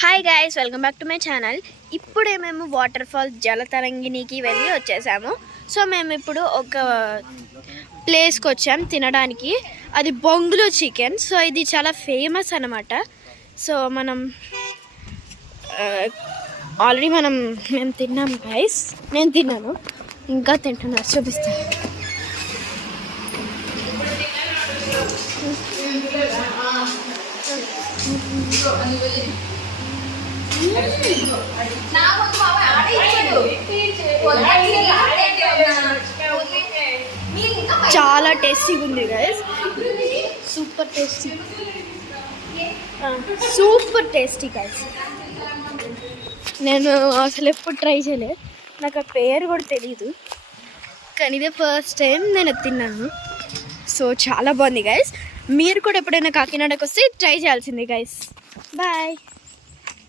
Hi guys, welcome back to my channel. ఇప్పుడే మేము water fall జలతరంగిణికి వెళ్ళి వచ్చేసాము. సో మేము ఇప్పుడు ఒక ప్లేస్కి వచ్చాం తినడానికి. అది బొంగులో చికెన్. సో ఇది చాలా ఫేమస్ అన్నమాట. సో ఆల్రెడీ మేము తిన్నాం గైస్. నేను తిన్నాను, ఇంకా తింటున్నారు, చూపిస్తాను. చాలా టేస్టీగా ఉంది guys, super tasty, super tasty guys. నేను అసలు ఎప్పుడు ట్రై చేయలేదు, నాకు ఆ పేరు కూడా తెలీదు, కానీ ఇదే ఫస్ట్ టైం నేను తిన్నాను. సో చాలా బాగుంది గైస్. మీరు కూడా ఎప్పుడైనా కాకినాడకు వస్తే ట్రై చేయాల్సింది గైస్. బాయ్.